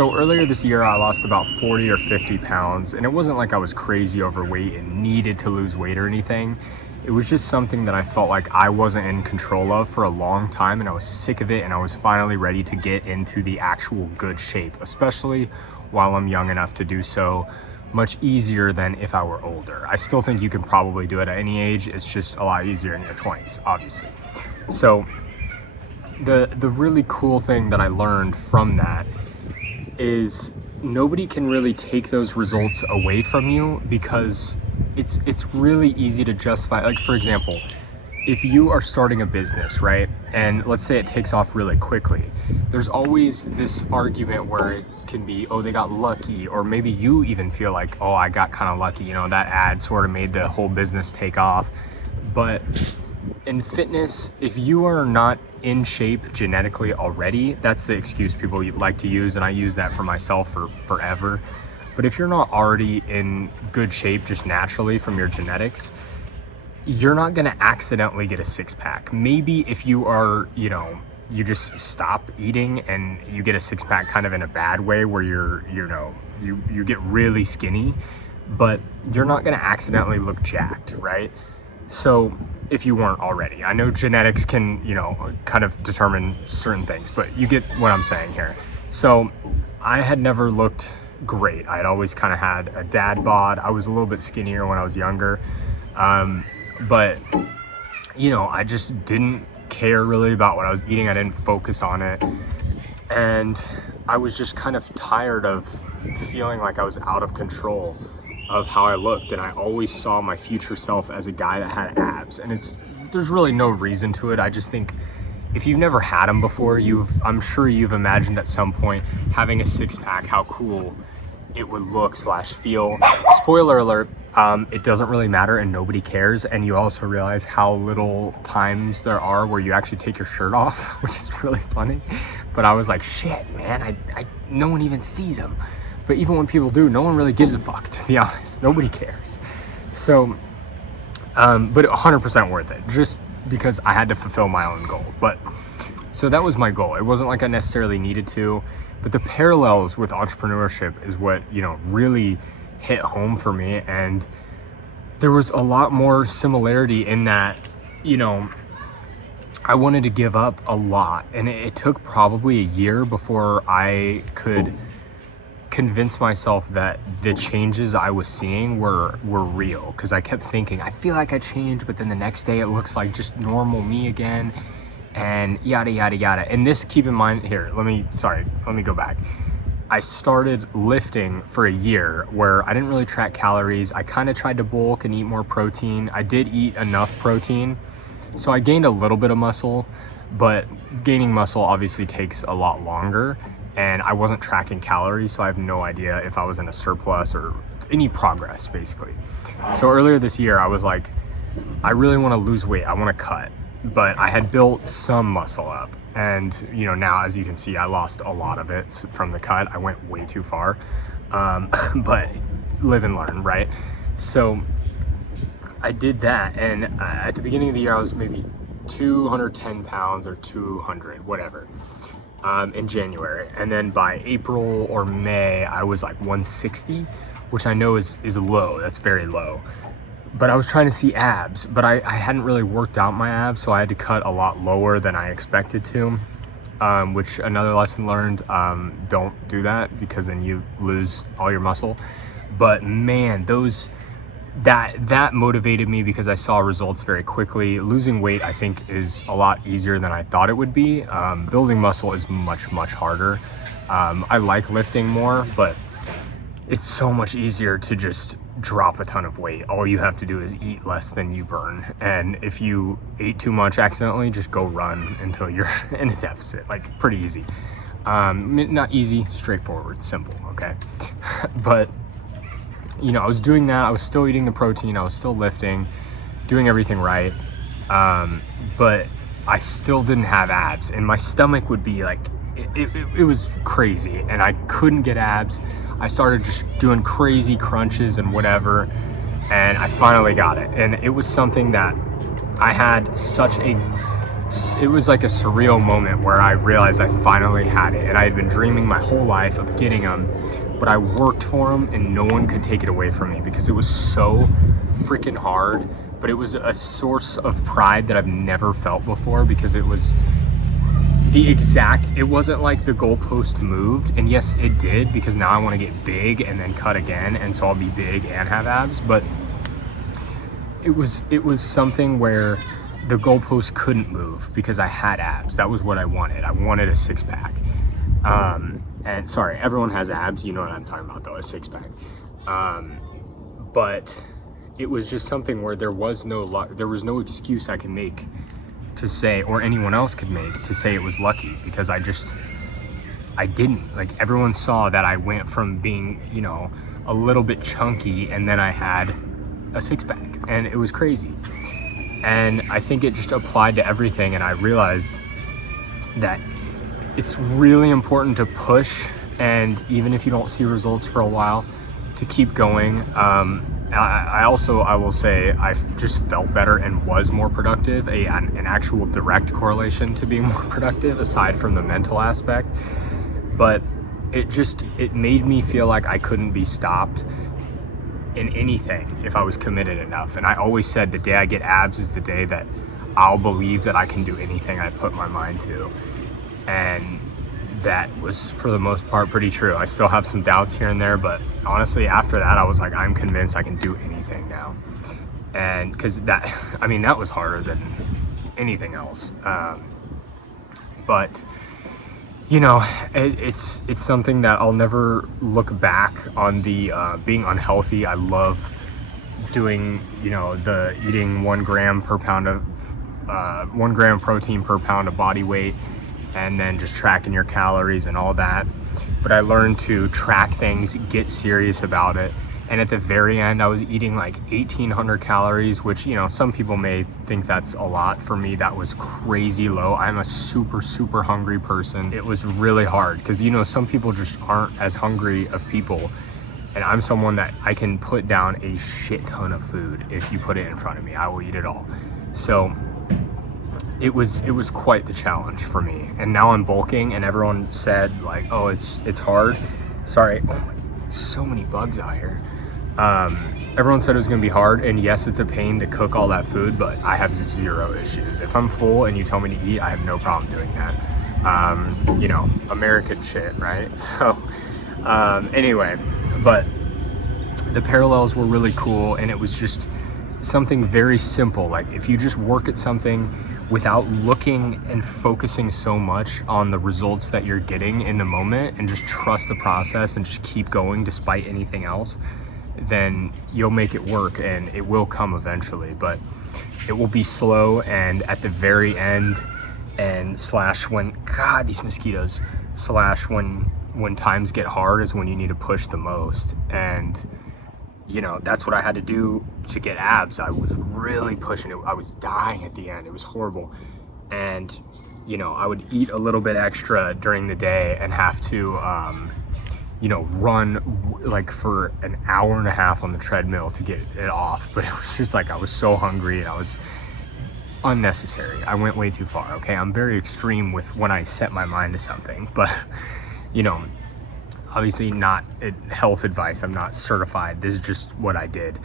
So earlier this year, I lost about 40 or 50 pounds, and it wasn't like I was crazy overweight and needed to lose weight or anything. It was just something that I felt like I wasn't in control of for a long time, and I was sick of it, and I was finally ready to get into the actual good shape, especially while I'm young enough to do so much easier than if I were older. I still think you can probably do it at any age. It's just a lot easier in your 20s, obviously. So the really cool thing that I learned from that is nobody can really take those results away from you, because it's really easy to justify. Like, for example, if you are starting a business, right, and let's say it takes off really quickly, there's always this argument where it can be, oh, they got lucky, or maybe you even feel like, oh, I got kind of lucky, you know, that ad sort of made the whole business take off. But in fitness, if you are not in shape genetically already, that's the excuse people like to use, and I use that for myself for forever. But if you're not already in good shape just naturally from your genetics, you're not going to accidentally get a six-pack. Maybe if you are, you know, you just stop eating and you get a six-pack kind of in a bad way where you get really skinny, but you're not going to accidentally look jacked, right? So if you weren't already, I know genetics can, you know, kind of determine certain things, but you get what I'm saying here. So I had never looked great. I had always kind of had a dad bod. I was a little bit skinnier when I was younger. But, you know, I just didn't care really about what I was eating. I didn't focus on it. And I was just kind of tired of feeling like I was out of control of how I looked. And I always saw my future self as a guy that had abs. And there's really no reason to it. I just think if you've never had them before, I'm sure you've imagined at some point having a six-pack, how cool it would look / feel. Spoiler alert, it doesn't really matter and nobody cares. And you also realize how little times there are where you actually take your shirt off, which is really funny. But I was like, shit, man, no one even sees them. But even when people do, no one really gives a fuck, to be honest. Nobody cares. So, but 100% worth it, just because I had to fulfill my own goal. But so that was my goal. It wasn't like I necessarily needed to, but the parallels with entrepreneurship is what, you know, really hit home for me. And there was a lot more similarity in that, you know, I wanted to give up a lot, and it took probably a year before I could convince myself that the changes I was seeing were real. Because I kept thinking, I feel like I changed, but then the next day it looks like just normal me again, and yada yada yada. And this, keep in mind here, let me go back. I started lifting for a year where I didn't really track calories. I kind of tried to bulk and eat more protein. I did eat enough protein, so I gained a little bit of muscle, but gaining muscle obviously takes a lot longer. And I wasn't tracking calories, so I have no idea if I was in a surplus or any progress, basically. So earlier this year, I was like, I really want to lose weight. I want to cut. But I had built some muscle up. And, you know, now, as you can see, I lost a lot of it from the cut. I went way too far. But live and learn, right? So I did that. And at the beginning of the year, I was maybe 210 pounds or 200, whatever. In January, and then by April or May I was like 160, which I know is low. That's very low. But I was trying to see abs, but I hadn't really worked out my abs, so I had to cut a lot lower than I expected to, which another lesson learned, don't do that, because then you lose all your muscle. But man, that motivated me because I saw results very quickly. Losing weight, I think, is a lot easier than I thought it would be. Building muscle is much, much harder. I like lifting more, but it's so much easier to just drop a ton of weight. All you have to do is eat less than you burn. And if you ate too much accidentally, just go run until you're in a deficit. Like, pretty easy. Not easy, straightforward, simple, okay? But you know, I was doing that. I was still eating the protein. I was still lifting, doing everything right. But I still didn't have abs, and my stomach would be like, it was crazy, and I couldn't get abs. I started just doing crazy crunches and whatever, and I finally got it. And it was something that I had such a it was like a surreal moment where I realized I finally had it, and I had been dreaming my whole life of getting them, but I worked for them and no one could take it away from me because it was so freaking hard. But it was a source of pride that I've never felt before, because it was it wasn't like the goalpost moved, and yes it did, because now I want to get big and then cut again, and so I'll be big and have abs. But it was something where the goalpost couldn't move because I had abs. That was what I wanted. I wanted a six-pack. And sorry, everyone has abs, you know what I'm talking about though, a six-pack. But it was just something where there was no excuse I could make to say, or anyone else could make to say it was lucky, because I didn't. Like, everyone saw that I went from being, you know, a little bit chunky, and then I had a six-pack, and it was crazy. And I think it just applied to everything, and I realized that it's really important to push, and even if you don't see results for a while, to keep going. I will say I've just felt better and was more productive, an actual direct correlation to being more productive aside from the mental aspect. But it made me feel like I couldn't be stopped in anything if I was committed enough. And I always said the day I get abs is the day that I'll believe that I can do anything I put my mind to. And that was, for the most part, pretty true. I still have some doubts here and there, but honestly, after that, I was like, I'm convinced I can do anything now. And because that was harder than anything else. But you know, it's something that I'll never look back on. The being unhealthy, I love doing, you know, the eating 1 gram per pound of 1 gram protein per pound of body weight, and then just tracking your calories and all that. But I learned to track things, get serious about it. And at the very end, I was eating like 1,800 calories, which, you know, some people may think that's a lot. For me, that was crazy low. I'm a super, super hungry person. It was really hard because, you know, some people just aren't as hungry of people. And I'm someone that I can put down a shit ton of food. If you put it in front of me, I will eat it all. So it was quite the challenge for me. And now I'm bulking, and everyone said like, oh, it's hard. Sorry, oh, so many bugs out here. Everyone said it was gonna be hard, and yes, it's a pain to cook all that food, but I have zero issues. If I'm full and you tell me to eat, I have no problem doing that. You know, American shit, right? So anyway, but the parallels were really cool, and it was just something very simple. Like, if you just work at something without looking and focusing so much on the results that you're getting in the moment, and just trust the process and just keep going despite anything else, then you'll make it work, and it will come eventually. But it will be slow, and at the very end, and when, God, these mosquitoes, when times get hard is when you need to push the most. And you know, that's what I had to do to get abs. I was really pushing it. I was dying at the end. It was horrible. And, you know, I would eat a little bit extra during the day and have to, you know, run like for an hour and a half on the treadmill to get it off. But it was just like, I was so hungry, and I was unnecessary. I went way too far. Okay. I'm very extreme with when I set my mind to something, but you know, obviously not health advice. I'm not certified. This is just what I did.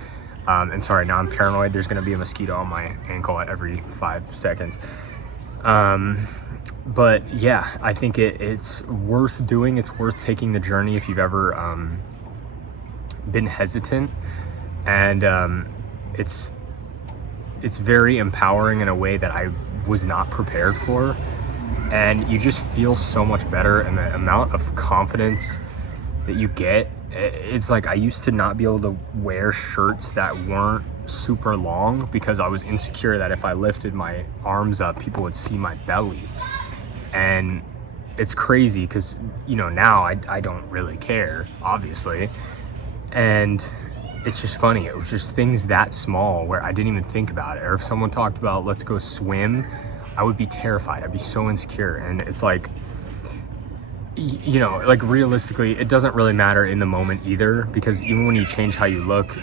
And sorry, now I'm paranoid. There's going to be a mosquito on my ankle at every 5 seconds. But yeah, I think it's worth doing. It's worth taking the journey if you've ever been hesitant. And it's very empowering in a way that I was not prepared for. And you just feel so much better, and the amount of confidence that you get, it's like, I used to not be able to wear shirts that weren't super long because I was insecure that if I lifted my arms up, people would see my belly. And it's crazy because, you know, now I don't really care, obviously. And it's just funny. It was just things that small where I didn't even think about it. Or if someone talked about, let's go swim, I would be terrified. I'd be so insecure. And it's like, you know, like, realistically, it doesn't really matter in the moment either, because even when you change how you look,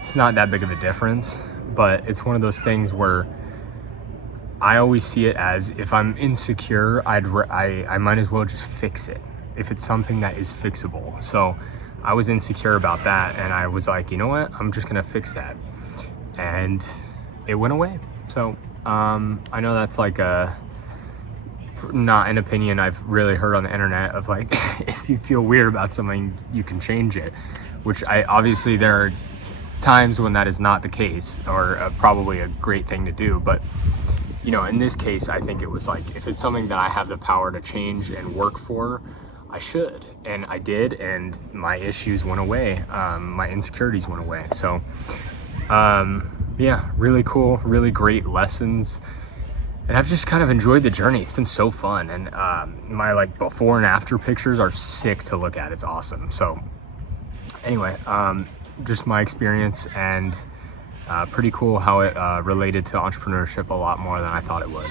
it's not that big of a difference. But it's one of those things where I always see it as, if I'm insecure, I might as well just fix it if it's something that is fixable. So I was insecure about that, and I was like, you know what, I'm just gonna fix that, and it went away. So I know that's like not an opinion I've really heard on the internet of like, if you feel weird about something, you can change it, which obviously there are times when that is not the case, or probably a great thing to do. But you know, in this case, I think it was like, if it's something that I have the power to change and work for, I should. And I did, and my issues went away. My insecurities went away. So yeah, really cool, really great lessons. And I've just kind of enjoyed the journey. It's been so fun. And my like before and after pictures are sick to look at. It's awesome. So anyway, just my experience, and pretty cool how it related to entrepreneurship a lot more than I thought it would.